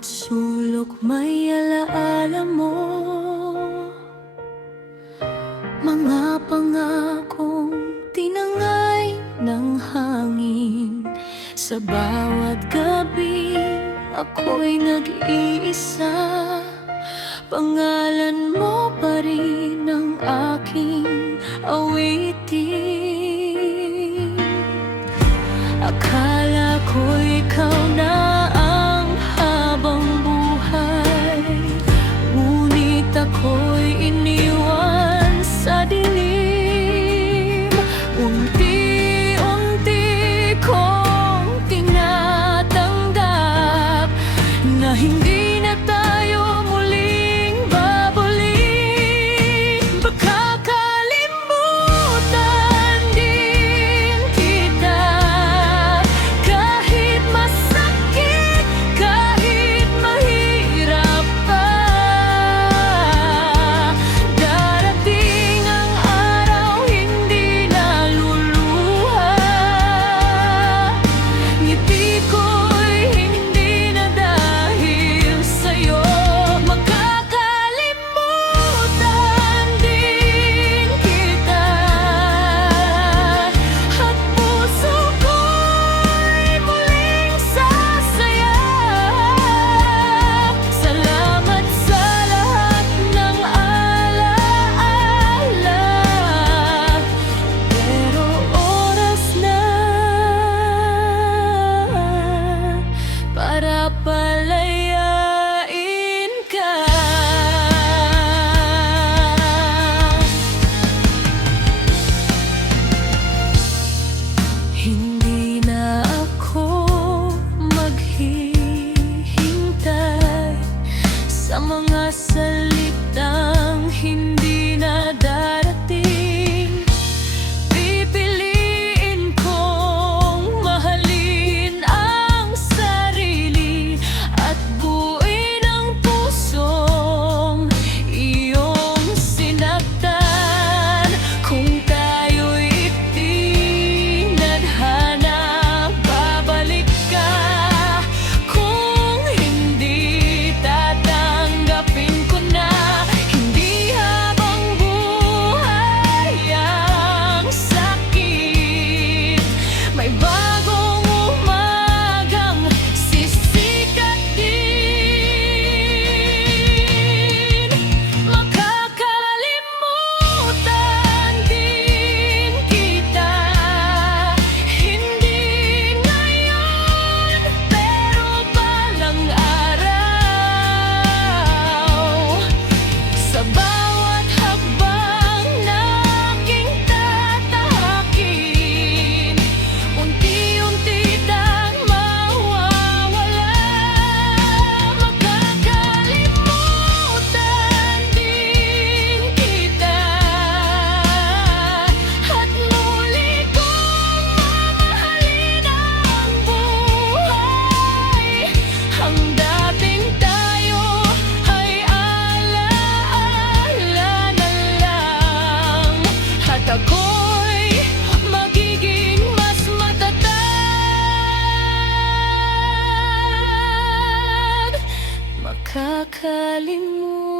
bawat sulok may alaala mo. Mga pangakong tinangay ng hangin. Sa bawat gabi ako'y nag-iisa. Pangalan mo pa rin ang aking awitin. Akala ko ikaw na ang habang buhay, ngunit ako'y iniwan sa dilim. Unti-unti kong tinatanggap na hindi na tayo muling babalik. Baka kalimutan din kita, kahit masakit, kahit mahirap pa. Darating ang araw hindi naluluha. Ngiti ko'y hindi na dahil sa'yo. Makakalimutan din kita, at puso ko'y muling sasaya. Salamat sa lahat ng alaala, pero oras na para palayain ka. Hindi na ako maghihintay sa mga salitang hindi na darating. Pipiliin kong mahalin ang sarili at buuin ang pusong iyong sinaktan. Kung tayo'y itinadhana, babalik ka. Kung hindi, tatanggapin ko na. Hindi habang buhay ang sakit, may bagong umagang sisikat din. Makakalimutan din kita, hindi ngayon, pero balang araw. Sa bawat hakbang na aking tatahakin, unti-unti tang mawawala. Makakalimutan din kita, at muli kong mamahalin ang buhay. Ang dating tayo ay alaala na lang, at ako'y magiging mas matatag. Makakalimutan